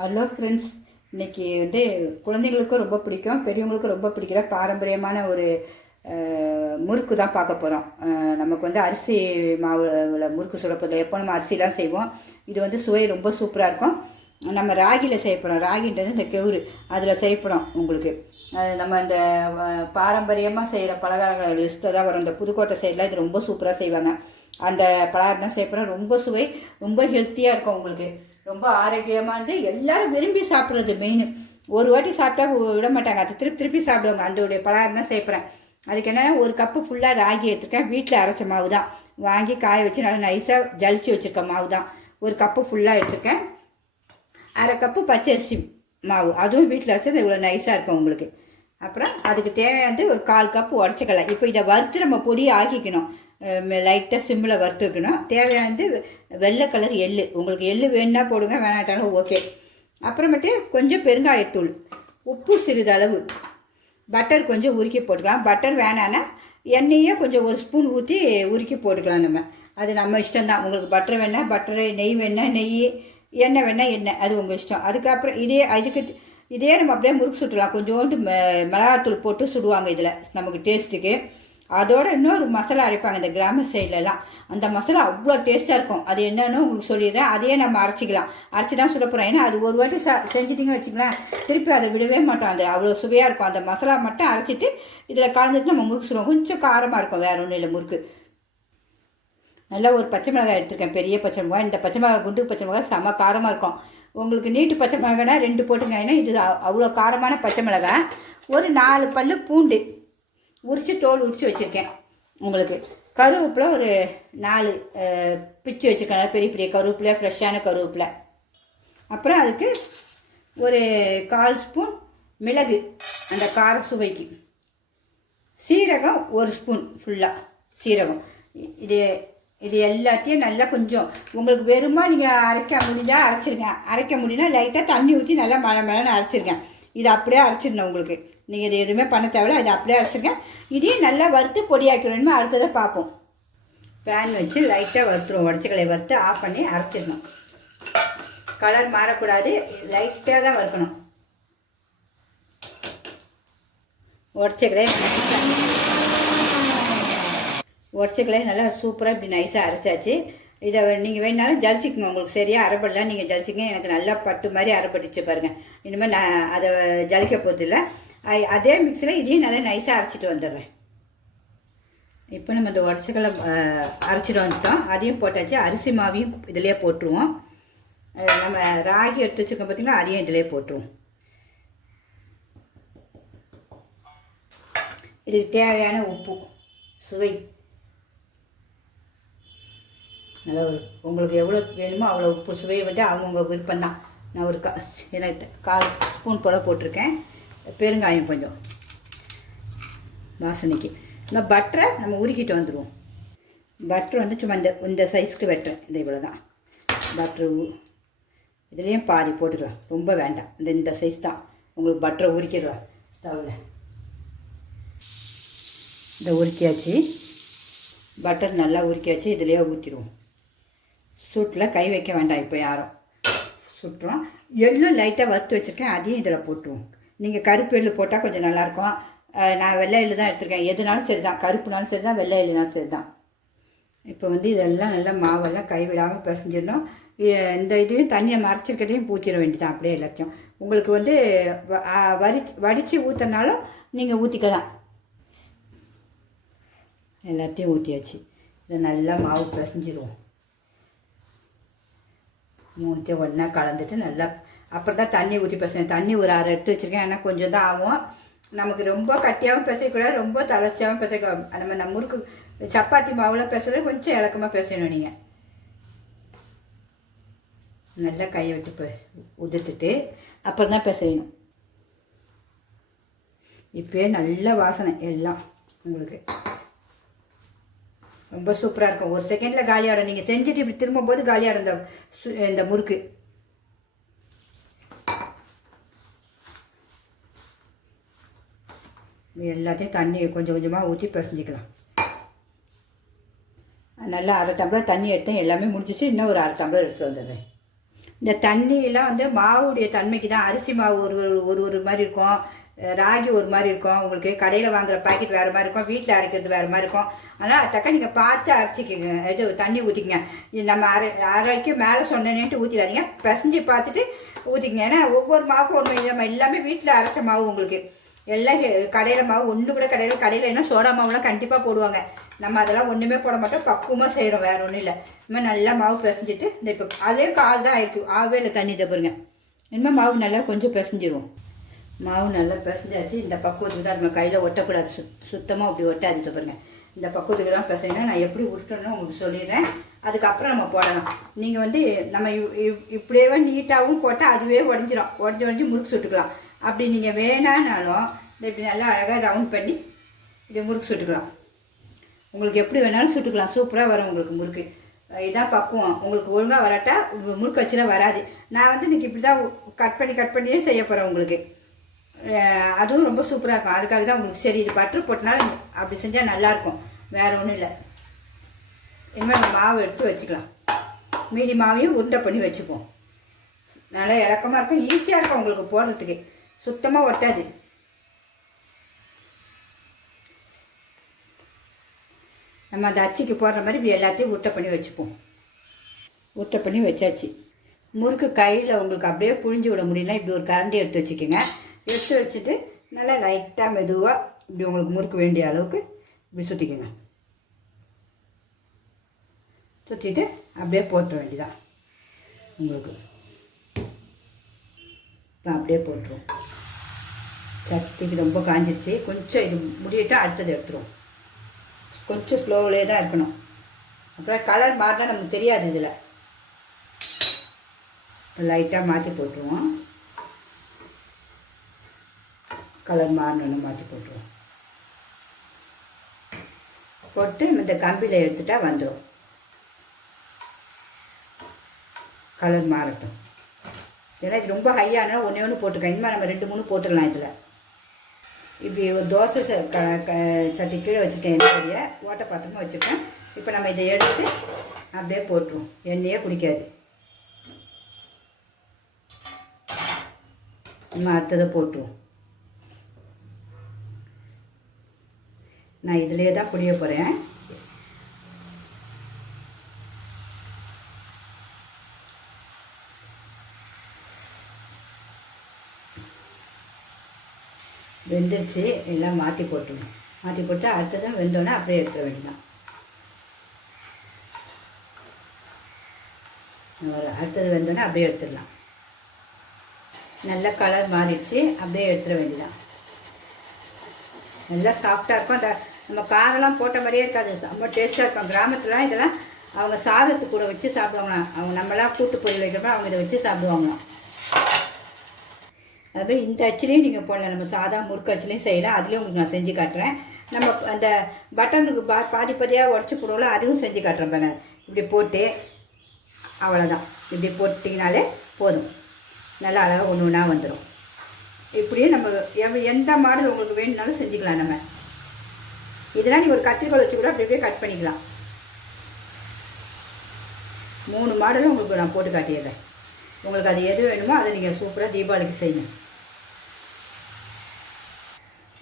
Hello friends இன்றைக்கி வந்து குழந்தைங்களுக்கும் ரொம்ப பிடிக்கும். பெரியவங்களுக்கும் ரொம்ப பிடிக்கிற பாரம்பரியமான ஒரு முறுக்கு தான் பார்க்க போகிறோம் நமக்கு வந்து அரிசி மாவுல முறுக்கு சுடப்பதில் எப்போ நம்ம அரிசிலாம் செய்வோம். இது வந்து சுவை ரொம்ப சூப்பராக இருக்கும். நம்ம ராகியில் செய்ய போகிறோம் ராகின்றது இந்த கெவுரு. அதில் செய்யப்படும் உங்களுக்கு. நம்ம இந்த பாரம்பரியமாக செய்கிற பலகாரங்கள் லிஸ்ட்டில் தான் வரும். இந்த புதுக்கோட்டை சைடில் இது ரொம்ப சூப்பராக செய்வாங்க. அந்த பலகாரம் தான் செய்ய போகிறோம் ரொம்ப சுவை. ரொம்ப ஹெல்த்தியாக இருக்கும் உங்களுக்கு. ரொம்ப ஆரோக்கியமானது எல்லாரும் விரும்பி சாப்பிட்றது மெயின் ஒரு வாட்டி சாப்பிட்டா விட மாட்டாங்க. அது திருப்பி திருப்பி சாப்பிடுவாங்க. அந்த பலகாரம் தான் சேர்ப்பறேன் அதுக்கு என்னென்னா ஒரு கப்பு ஃபுல்லாக ராகி எடுத்துருக்கேன். வீட்டில் அரைச்ச மாவு தான் வாங்கி காய வச்சு நல்லா நைஸாக ஜலிச்சு வச்சுருக்க மாவு தான் ஒரு கப்பு ஃபுல்லாக எடுத்துருக்கேன். அரை கப்பு பச்சரிசி மாவு. அதுவும் வீட்டில் அரைச்சது இவ்வளோ நைஸாக இருக்கும் உங்களுக்கு. அப்புறம் அதுக்கு தேவையானது ஒரு கால் கப்பு உடச்சிக்கலை இப்போ இதை வறுத்து நம்ம பொடி ஆக்கிக்கணும். லைட்டாக சிம்மில் வறுத்துக்கணும் தேவையானது வெள்ளை கலர் எள்ளு உங்களுக்கு எள்ளு வேணுன்னா போடுங்க வேணாட்டாலும் ஓகே அப்புறமேட்டு கொஞ்சம் பெருங்காயத்தூள். உப்பு சிறிதளவு. பட்டர் கொஞ்சம் உருக்கி போட்டுக்கலாம். பட்டர் வேணான்னா எண்ணெயே கொஞ்சம் ஒரு ஸ்பூன் ஊற்றி உருக்கி போட்டுக்கலாம் நம்ம. அது நம்ம இஷ்டம்தான். உங்களுக்கு பட்டர் வேணால் பட்டர் நெய் வேணால் நெய் எண்ணெய் வேணால் எண்ணெய். அது உங்கள் இஷ்டம். அதுக்கப்புறம் இதே அதுக்கு இதே நம்ம அப்படியே முறுக்கு சுட்டலாம் கொஞ்சோண்டு ம மிளகாத்தூள் போட்டு சுடுவாங்க இதில் நமக்கு டேஸ்ட்டுக்கு அதோட இன்னொரு மசாலா அரைப்பாங்க இந்த கிராம சைட்லலாம். அந்த மசாலா அவ்வளோ டேஸ்ட்டாக இருக்கும். அது என்னன்னு உங்களுக்கு சொல்லிடுறேன். அதையே நம்ம அரைச்சிக்கலாம். அரைச்சி தான் சொல்ல போகிறோம் ஏன்னா அது ஒரு வாட்டி ச செஞ்சிட்டிங்க வச்சுக்கலாம் திருப்பி அதை விடவே மாட்டோம். அது அவ்வளோ சுவையாக இருக்கும். அந்த மசாலா மட்டும் அரைச்சிட்டு இதில் கலந்துட்டு நம்ம முறுக்கு சொல்லுவோம் கொஞ்சம் காரமாக இருக்கும். வேறு ஒன்றும் இல்லை முறுக்கு. நல்லா ஒரு பச்சை மிளகாய் எடுத்துருக்கேன். பெரிய பச்சை மிளகாய். இந்த பச்சை மிளகாய் குண்டு பச்சை மிளகாய் செம்ம காரமாக இருக்கும். உங்களுக்கு நீட்டு பச்சை மிளகாய்னா ரெண்டு போட்டுங்க ஏன்னா இது அவ்வளோ காரமான பச்சை மிளகாய். ஒரு நாலு பல் பூண்டு. உரித்து தோல் உரித்து வச்சுருக்கேன் உங்களுக்கு. கருவேப்பில ஒரு நாலு பிச்சு வச்சுருக்கேன். பெரிய பெரிய கருவேப்பிலை ஃப்ரெஷ்ஷான கருவேப்பிலை. அப்புறம் அதுக்கு ஒரு கால் ஸ்பூன் மிளகு அந்த கார சுவைக்கு. சீரகம் ஒரு ஸ்பூன் ஃபுல்லாக சீரகம். இது இது எல்லாத்தையும் நல்லா கொஞ்சம் உங்களுக்கு வெறுமா நீங்கள் அரைக்க முடிஞ்சால் அரைச்சிருங்க. அரைக்க முடியும்னா லைட்டாக தண்ணி ஊற்றி நல்லா மழை மழைன்னு அரைச்சிருக்கேன் இது அப்படியே அரைச்சிடணும் உங்களுக்கு. நீங்கள் இது எதுவுமே பண்ண தேவையில்ல. அதை அப்படியே அரைச்சிருங்க. இதையும் நல்லா வறுத்து பொடியாக்கணும்னு அடுத்ததை பார்ப்போம். பேன் வச்சு லைட்டாக வறுத்துருவோம். உடச்சிக்கலை வறுத்து ஆஃப் பண்ணி அரைச்சிடணும். கலர் மாறக்கூடாது. லைட்டாக தான் வறுக்கணும். உடச்சிக்கலை உடச்சிக்கலை நல்லா சூப்பராக இப்படி நைஸாக அரைச்சாச்சு. இதை நீங்கள் வேணாலும் ஜலிச்சிக்கோங்க. உங்களுக்கு சரியாக அரைப்படலாம் நீங்கள் ஜலிச்சிங்க எனக்கு நல்லா பட்டு மாதிரி அரைப்பட்டுச்சு பாருங்கள் இனிமேல் நான் அதை ஜலிக்க போகிறதில்ல அதே மிக்சியில் இதையும் நல்லா நைஸாக அரைச்சிட்டு வந்துடுறேன் இப்போ நம்ம இந்த உடச்சிக்கலை அரைச்சிட்டு வந்துட்டோம் அதையும் போட்டாச்சு அரிசி மாவையும் இதிலே போட்டுருவோம் நம்ம ராகி எடுத்து வச்சுருக்கோம் பார்த்தீங்கன்னா அதையும் இதிலே போட்டுருவோம் இதுக்கு தேவையான உப்பு சுவை நல்லா உங்களுக்கு எவ்வளோ வேணுமோ அவ்வளோ உப்பு சுவையை விட்டு அவங்கவுங்க விருப்பம்தான் நான் ஒரு கா எனக்கு கால் ஸ்பூன் போல் போட்டிருக்கேன் பெருங்காயம் கொஞ்சம். வாசனைக்கு. இந்த பட்டரை நம்ம உருக்கிட்டு வந்துடுவோம் பட்டர் வந்து சும்மா இந்த இந்த சைஸ்க்கு வெட்டுறேன். இந்த இவ்வளோ தான் பட்ரு இதுலேயும் பாதி போட்டுக்கலாம். ரொம்ப வேண்டாம். இந்த இந்த சைஸ் தான். உங்களுக்கு பட்டரை உரிக்கிடலாம். ஸ்டவ்வில் இந்த உருக்கியாச்சு. பட்டர் நல்லா உருக்கியாச்சு. இதுலேயே ஊற்றிடுவோம் சூட்டில் கை வைக்க வேண்டாம் இப்போ யாரும். சுட்டுறோம். எள்ளும் லைட்டாக வறுத்து வச்சுருக்கேன். அதையும் இதில் போட்டுருவோம். நீங்கள் கருப்பு எள்ளு போட்டால் கொஞ்சம் நல்லாயிருக்கும். நான் வெள்ளை எள்ளு தான் எடுத்திருக்கேன். எதுனாலும் சரி தான் கருப்புனாலும் சரி தான் வெள்ளை எள்ளுனாலும் சரி தான் இப்போ வந்து இதெல்லாம் நல்லா மாவெல்லாம் கைவிடாமல் பிசைஞ்சிடணும். இந்த இதையும் தண்ணியை மறைச்சிருக்கிறதையும் பூச்சிட வேண்டியதான் அப்படியே எல்லாத்தையும். உங்களுக்கு வந்து வ- வரி வடித்து ஊற்றினாலும் நீங்கள் ஊற்றிக்கலாம் எல்லாத்தையும் ஊற்றியாச்சு இதை நல்லா மாவு பிசைஞ்சிடுவோம் மூணுத்தையும் ஒன்றா கலந்துட்டு நல்லா அப்புறம் தான் தண்ணி ஊற்றி பிசையணும் தண்ணி ஒரு அரை எடுத்து வச்சுருக்கேன். ஏன்னா கொஞ்சம் தான் ஆகும். நமக்கு ரொம்ப கட்டியாகவும் பிசையக்கூடாது ரொம்ப தளர்ச்சியாகவும் பிசைக்கூடாது. நம்ம நம்ம முறுக்கு சப்பாத்தி மாவில் பிசைறது கொஞ்சம் இலக்கமாக பிசையணும் நீங்கள் நல்லா கையை விட்டு ப உதுத்துட்டு அப்புறம் தான் பிசையணும் இப்போயே நல்ல வாசனை எல்லாம் உங்களுக்கு. ரொம்ப சூப்பராக இருக்கும். ஒரு செகண்டில் காலியாகிடும் நீங்கள் செஞ்சுட்டு இப்படி திரும்பும்போது காலியாகிடும் இந்த சு- இந்த முறுக்கு. எல்லாத்தையும் தண்ணி கொஞ்சம் கொஞ்சமாக ஊற்றி பிசைஞ்சிக்கலாம். நல்லா அரை டம்ளர் தண்ணி எடுத்தேன். எல்லாமே முடிஞ்சிச்சு. இன்னும் ஒரு அரை டம்ளர் எடுத்து வந்துடுறேன். இந்த தண்ணியெல்லாம் வந்து மாவுடைய தன்மைக்கு தான். அரிசி மாவு ஒரு ஒரு- ஒரு ஒரு மாதிரி இருக்கும். ராகி ஒரு மாதிரி இருக்கும். உங்களுக்கு கடையில் வாங்குகிற பாக்கெட் வேறு மாதிரி இருக்கும். வீட்டில் அரைக்கிறது வேறு மாதிரி இருக்கும். ஆனால் தக்க நீங்கள் பார்த்து அரைச்சிக்கோங்க. இது தண்ணி ஊற்றிக்கங்க நம்ம அரை அரைக்கு மேலே சொன்னேன்ட்டு ஊற்றிடாதீங்க பிசைஞ்சு பார்த்துட்டு ஊற்றிக்கங்க ஏன்னா ஒவ்வொரு மாவுக்கும் ஒரு நம்ம எல்லாமே வீட்டில் அரைச்ச மாவு உங்களுக்கு. எல்லாம் கடையில் மாவு ஒன்று கூட கடையில் கடையில் என்ன சோடா மாவுலாம் கண்டிப்பாக போடுவாங்க. நம்ம அதெல்லாம் ஒன்றுமே போட மாட்டோம் பக்குவமாக செய்கிறோம் வேறு ஒன்றும் இல்லை. இனிமேல் நல்லா மாவு பிசைஞ்சிட்டு இந்த இப்போ அதே கால் தான் ஆயிருக்கு ஆவே இல்லை தண்ணி தப்புருங்க இனிமேல் மாவு நல்லா கொஞ்சம் பிசைஞ்சிரும் மாவு நல்லா பிசைஞ்சாச்சு இந்த பக்குவத்துக்கு தான் நம்ம கையில் ஒட்டக்கூடாது. சுத் சுத்தமாக அப்படி ஒட்டாது தப்புருங்க இந்த பக்குவத்துக்கு தான் பிசைனா நான் எப்படி உருட்டணும்னு உங்களுக்கு சொல்லிடுறேன். அதுக்கப்புறம் நம்ம போடலாம். நீங்கள் வந்து நம்ம இவ்- இப்படியே நீட்டாகவும் போட்டால் அதுவே உடஞ்சிரும். உடஞ்சி உடஞ்சி முறுக்கு சுட்டுக்கலாம். அப்படி நீங்கள் வேணான்னாலும் இந்த இப்படி நல்லா அழகாக ரவுண்ட் பண்ணி இப்படி முறுக்கு சுட்டுக்கலாம். உங்களுக்கு எப்படி வேணாலும் சுட்டுக்கலாம். சூப்பராக வரும் உங்களுக்கு முறுக்கு. இதான் பக்குவம். உங்களுக்கு ஒழுங்காக வராட்டா முறுக்கு வச்சுலாம் வராது. நான் வந்து இன்றைக்கி இப்படி தான் கட் பண்ணி கட் பண்ணியே செய்ய போகிறேன் உங்களுக்கு. அதுவும் ரொம்ப சூப்பராக இருக்கும். அதுக்காக தான் உங்களுக்கு சரி இது பட்டர் போட்டனால அப்படி செஞ்சால் நல்லாயிருக்கும். வேறு ஒன்றும் இல்லை. இனிமேல் மாவு எடுத்து வச்சுக்கலாம். மீதி மாவையும் உருண்டை பண்ணி வச்சுப்போம். நல்லா இறக்கமாக இருக்கும். ஈஸியாக இருக்கும் உங்களுக்கு போடுறதுக்கு. சுத்தமாக ஒட்டாது நம்ம அந்த அச்சிக்கு போடுற மாதிரி இப்படி எல்லாத்தையும் ஊட்ட பண்ணி வச்சுப்போம். ஊட்ட பண்ணி வச்சாச்சு. முறுக்கு கையில் உங்களுக்கு அப்படியே புழிஞ்சு விட முடியல இப்படி ஒரு கரண்டி எடுத்து வச்சுக்கோங்க. எடுத்து வச்சுட்டு நல்லா லைட்டாக மெதுவாக இப்படி உங்களுக்கு முறுக்கு வேண்டிய அளவுக்கு இப்படி சுற்றிக்கோங்க சுற்றிட்டு அப்படியே போட்டுற வேண்டியதான் உங்களுக்கு. இப்போ அப்படியே போட்டுருவோம். சட்டிக்கு ரொம்ப காஞ்சிருச்சு. கொஞ்சம் இது முடியிட்டு அடுத்தது எடுத்துருவோம். கொஞ்சம் ஸ்லோவிலே தான் இருக்கணும். அப்புறம் கலர் மாறினா நமக்கு தெரியாது இதில். லைட்டாக மாற்றி போட்டுருவோம். கலர் மாறணும் மாற்றி போட்டுருவோம். போட்டு இந்த கம்பியில் எடுத்துட்டா வந்துடும் கலர் மாறட்டும். ஏன்னா இது ரொம்ப ஹையானா ஒன்றே ஒன்று போட்டுக்கலாம் இந்த மாதிரி நம்ம ரெண்டு மூணு போட்டுடலாம் இதில். இப்படி ஒரு தோசை ச- க க சட்டி கீழே வச்சுருக்கேன் எண்ணெய் ஓட்டை பாத்திரமாக வச்சுருக்கேன் இப்போ நம்ம இதை எடுத்து அப்படியே போட்டுருவோம். எண்ணெயே குடிக்காது. நம்ம அடுத்ததை போட்டுருவோம். நான் இதிலே தான் புளிய போகிறேன் வெந்துருச்சு எல்லாம் மாற்றி போட்டுடணும் மாற்றி போட்டு அடுத்ததும் வெந்தோடனே அப்படியே எடுத்துட வேண்டியதான் அடுத்தது வெந்தோடனே அப்படியே எடுத்துடலாம். நல்ல கலர் மாறிடுச்சு அப்படியே எடுத்துட வேண்டியதான் நல்லா சாஃப்டாக இருக்கும். அந்த நம்ம காரெல்லாம் போட்ட மாதிரியே இருக்காது. ரொம்ப டேஸ்ட்டாக இருக்கும். கிராமத்துலலாம் இதெல்லாம் அவங்க சாதத்து கூட வச்சு சாப்பிடுவாங்களாம். அவங்க நம்மளாம் கூட்டு பொரியல் வைக்கிறப்ப அவங்க இதை வச்சு சாப்பிடுவாங்களாம். அதுமாதிரி இந்த அச்சுலேயும் நீங்கள் போடலாம். நம்ம சாதா முறுக்கு அச்சிலையும் செய்யலாம். அதுலேயும் உங்களுக்கு நான் செஞ்சு காட்டுறேன். நம்ம அந்த பட்டனுக்கு பா பாதி பாதியாக உடச்சி போடுவோம்ல அதுவும் செஞ்சு காட்டுறேன் பாருங்க. இப்படி போட்டு அவ்வளோதான் இப்படி போட்டிங்கனாலே போதும். நல்லா அழகாக ஒன்று ஒன்றா வந்துடும் இப்படியே நம்ம எவ் எந்த மாடல் உங்களுக்கு வேணும்னாலும் செஞ்சுக்கலாம் நம்ம. இதெல்லாம் நீங்கள் ஒரு கத்திரிக்கோள் வச்சு கூட அப்படி அப்படியே கட் பண்ணிக்கலாம். மூணு மாடலும் உங்களுக்கு நான் போட்டு காட்டிடுறேன். உங்களுக்கு அது எது வேணுமோ அதை நீங்கள் சூப்பராக தீபாவளிக்கு செய்யணும்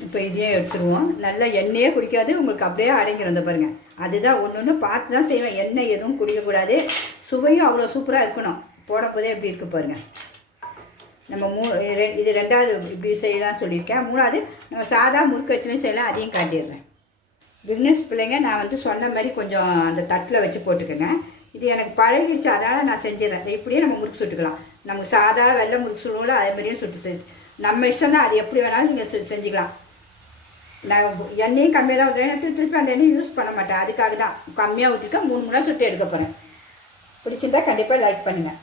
இப்போ இதையும் எடுத்துருவோம். நல்லா எண்ணெயே குடிக்காது உங்களுக்கு அப்படியே அடங்கிடும் பாருங்கள் பாருங்க. அதுதான் ஒன்று ஒன்று பார்த்து தான் செய்வேன். எண்ணெய் எதுவும் குடிக்கக்கூடாது. சுவையும் அவ்வளோ சூப்பராக இருக்கணும். போடப்போதே எப்படி இருக்கு பாருங்க. நம்ம மூ ரெ- இது ரெண்டாவது இப்படி செய்யலாம் சொல்லியிருக்கேன். மூணாவது நம்ம சாதா முறுக்கு வச்சுலையும் செய்யலாம். அதையும் காட்டிடுறேன். பிக்னஸ் பிள்ளைங்க நான் வந்து சொன்ன மாதிரி கொஞ்சம் அந்த தட்டில் வச்சு போட்டுக்கோங்க. இது எனக்கு பழகிடுச்சு. அதனால் நான் செஞ்சிடறேன். இப்படியே நம்ம முறுக்கு சுட்டுக்கலாம். நமக்கு சாதா வெள்ளை முறுக்கு சுடுவோம்ல அதே மாதிரியும் சுட்டு நம்ம இஷ்டம் தான் அது எப்படி வேணாலும் நீங்கள் செஞ்சுக்கலாம். நான் எண்ணெயும் கம்மியாக தான் ஊற்றுறேன் திருப்பி அந்த எண்ணெய் யூஸ் பண்ண மாட்டேன். அதுக்காக தான். கம்மியாக ஊற்றிருக்கேன் மூணு மூணாக சுட்டு எடுக்க போகிறேன் பிடிச்சிருந்தா கண்டிப்பாக லைக் பண்ணுங்கள்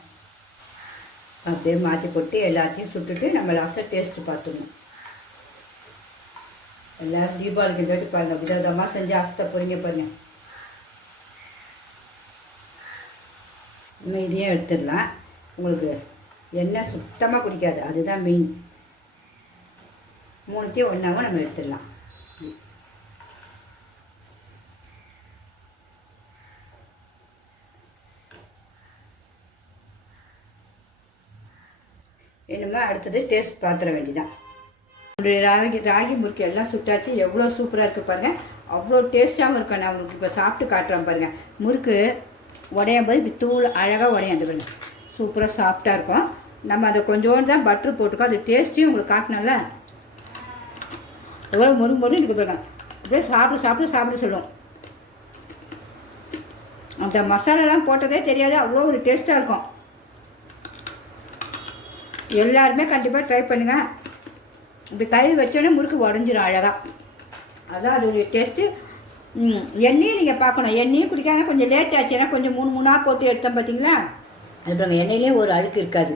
அப்படியே மாற்றி போட்டு எல்லாத்தையும் சுட்டுட்டு நம்ம லாஸ்ட்டாக டேஸ்ட்டு பார்த்துக்கணும் எல்லாரும் தீபாவளிக்கு கேட்டு பாருங்கள் விதவிதமாக செஞ்சு ஆசத்தை போறீங்க பாருங்க. இன்னும் இதையும் எடுத்துடலாம். உங்களுக்கு எண்ணெய் சுத்தமாக பிடிக்காது. அதுதான் மெயின் மூணுத்தையும் ஒன்றாவும் நம்ம எடுத்துடலாம். என்னமோ அடுத்தது டேஸ்ட் பார்த்துட வேண்டிதான் ஒரு ராகி ராகி முறுக்கு எல்லாம் சுட்டாச்சு. எவ்வளோ சூப்பராக இருக்குது பாருங்கள் அவ்வளோ டேஸ்ட்டாகவும் இருக்கும் நான் உங்களுக்கு இப்போ சாப்பிட்டு காட்டுறேன் பாருங்கள் முறுக்கு உடையும் போது இப்படி தூள் அழகாக உடையாண்டு பாருங்க. சூப்பராக சாஃப்டாக இருக்கும். நம்ம அதை கொஞ்சோண்டு தான் பட்ரு போட்டுக்கோ. அது டேஸ்ட்டையும் உங்களுக்கு காட்டணும்ல. எவ்வளோ மொறு முறு இருக்குது பாருங்க. அப்படியே சாப்பிட்டு சாப்பிட்டு சாப்பிட சொல்லுவோம் அந்த மசாலாலாம் போட்டதே தெரியாது. அவ்வளோ ஒரு டேஸ்ட்டாக இருக்கும். எல்லாருமே கண்டிப்பாக ட்ரை பண்ணுங்கள் இப்படி கையில் வச்சோடனே முறுக்கு உடஞ்சிரும் அழகாக அதான் அதோடைய டேஸ்ட்டு எண்ணெயும் நீங்கள் பார்க்கணும். எண்ணெயும் குடிக்காங்க கொஞ்சம் லேட் ஆச்சுன்னா கொஞ்சம் மூணு மூணாக போட்டு எடுத்தோம் பார்த்தீங்களா அது பாருங்க எண்ணெயிலே ஒரு அழுக்கு இருக்காது.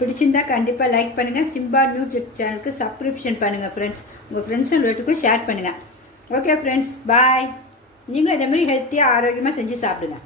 பிடிச்சிருந்தா கண்டிப்பாக லைக் பண்ணுங்கள் சிம்பா நியூஸ் சேனலுக்கு சப்ஸ்கிரிப்ஷன் பண்ணுங்கள் ஃப்ரெண்ட்ஸ் உங்கள் ஃப்ரெண்ட்ஸ் எல்லாத்துக்கும் ஷேர் பண்ணுங்கள் ஓகே ஃப்ரெண்ட்ஸ் பாய் நீங்களும் இதே மாதிரி ஹெல்த்தியாக ஆரோக்கியமாக செஞ்சு சாப்பிடுங்க.